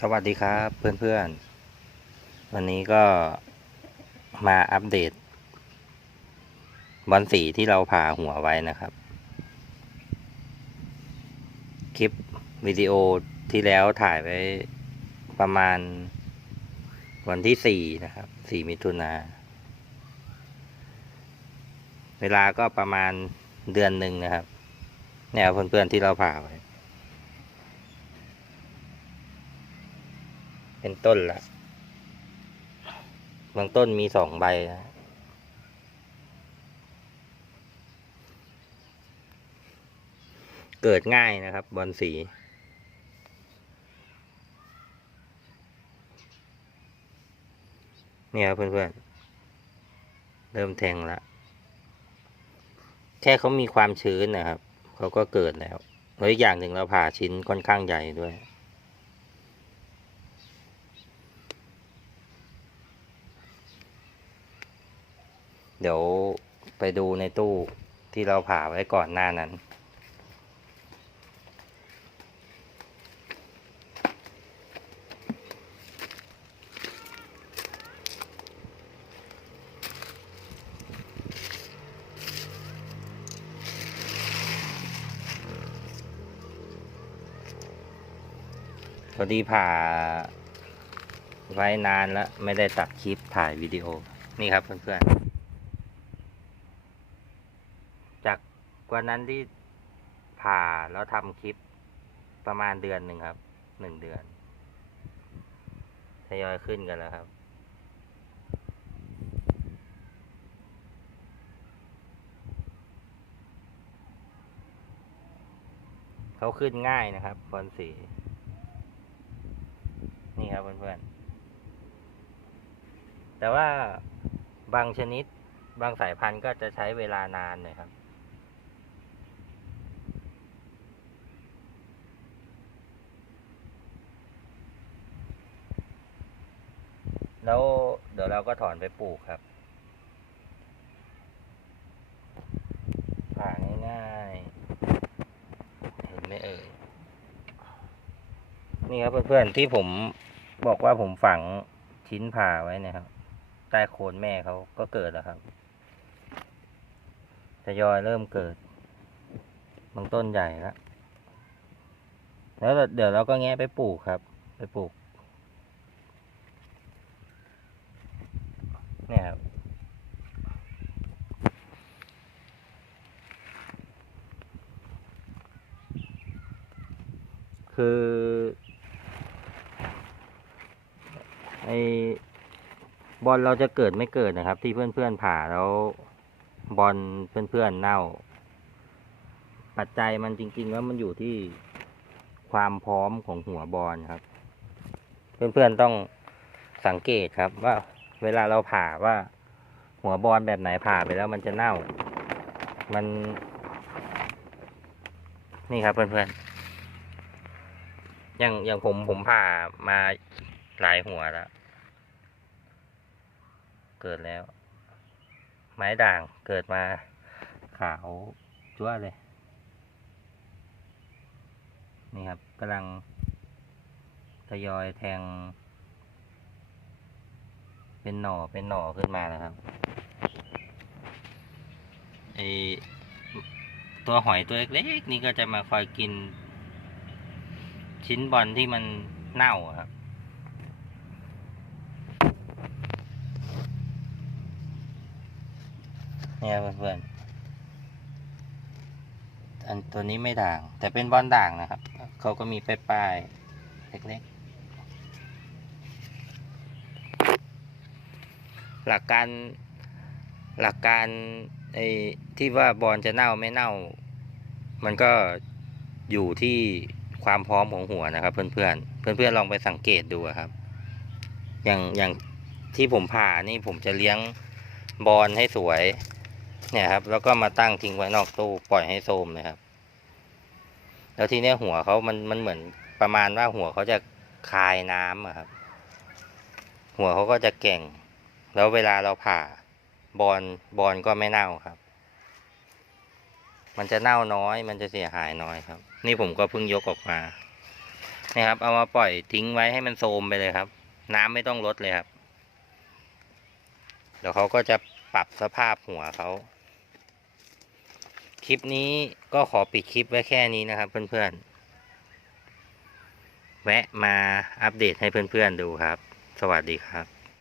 สวัสดีครับเพื่อนๆ วันนี้ก็มาอัปเดต บอลสีที่เราผ่าหัวไว้นะครับ คลิปวิดีโอที่แล้วถ่ายไว้ประมาณวันที่สี่นะครับสี่มิถุนา เวลาก็ประมาณเดือนหนึ่งนะครับ เนี่ยเพื่อนๆที่เราผ่าไว้ เป็นต้นละบางต้นมีสองใบนะเกิดง่ายนะครับ บอลสี เนี่ยครับเพื่อนๆ เริ่มแทงละ แค่เขามีความชื้นนะครับ เขาก็เกิดแล้ว แล้วอีกอย่างหนึ่งเราผ่าชิ้นค่อนข้างใหญ่ด้วย เดี๋ยวไปดูในตู้ที่เราผ่าไว้ก่อนหน้านั้น พอดีผ่าไว้นานแล้ว ไม่ได้ตัดคลิปถ่ายวิดีโอ นี่ครับเพื่อนๆ จาก วันนั้นที่ผ่าแล้วทำคลิปประมาณเดือนหนึ่งครับ หนึ่งเดือน ทยอยขึ้นกันแล้วครับ เขาขึ้นง่ายนะครับฟอนสีนี่ครับเพื่อนๆ แต่ว่าบางชนิดบางสายพันธุ์ก็จะใช้เวลานานหน่อยครับ แล้วเดี๋ยวเราก็ถอนไปปลูกครับผ่าง่ายๆเห็นไหมเอ่ยนี่ครับเพื่อนๆที่ผมบอกว่าผมฝังชิ้นผ่าไว้เนะครับ ใต้โคนแม่เขาก็เกิดแล้วครับทยอยเริ่มเกิดบางต้นใหญ่แล้วแล้วเดี๋ยวเราก็แงะไปปลูกครับ ไปปลูก เนี่ยครับ คือไอบอลเราจะเกิดไม่เกิดนะครับ ที่เพื่อนๆผ่าแล้วบอลเพื่อนๆเน่า ปัจจัยมันจริง ๆ แล้วมันอยู่ที่ความพร้อมของหัวบอลครับ เพื่อนๆต้องสังเกตครับว่าเวลาเราผ่าว่าหัวบอลแบบไหนผ่าไปแล้วมันจะเน่า มัน นี่ครับเพื่อนๆ อย่างอย่างผมผมผ่ามาหลายหัวแล้ว เกิดแล้ว ไม้ด่างเกิดมาขาวจั่วเลย นี่ครับกำลังทยอยแทง เป็นหน่อเป็นหน่อขึ้นมาแล้วครับไอตัวหอยตัวเล็กๆนี่ก็จะมาคอยกิน ชิ้นบอลที่มันเน่าครับ เนี่ยเพื่อนๆ อันตัวนี้ไม่ด่าง แต่เป็นบอลด่างนะครับ เขาก็มีป้ายๆเล็กๆ หลักการหลักการไอ้ที่ว่าบอลจะเน่าไม่เน่า มันก็อยู่ที่ ความพร้อมของหัวนะครับ เพื่อนๆเพื่อนๆลองไปสังเกตดูครับ อย่างอย่างที่ผมผ่านี่ผมจะเลี้ยงบอลให้สวย เนี่ยครับ แล้วก็มาตั้งทิ้งไว้นอกตู้ปล่อยให้โทรมเลยครับ แล้วทีเนี้ยหัวเขามันมันเหมือนประมาณว่าหัวเขาจะคายน้ำอะครับ หัวเขาก็จะเก่ง แล้วเวลาเราผ่าบอลบอลก็ไม่เน่าครับ มันจะเน่าน้อย มันจะเสียหายน้อยครับ นี่ผมก็เพิ่งยกออกมานะครับ เอามาปล่อยทิ้งไว้ให้มันโทมไปเลยครับ น้ำไม่ต้องลดเลยครับ เดี๋ยวเขาก็จะปรับสภาพหัวเขา คลิปนี้ก็ขอปิดคลิปไว้แค่นี้นะครับ เพื่อนๆ แวะมาอัปเดตให้เพื่อนๆดูครับ สวัสดีครับ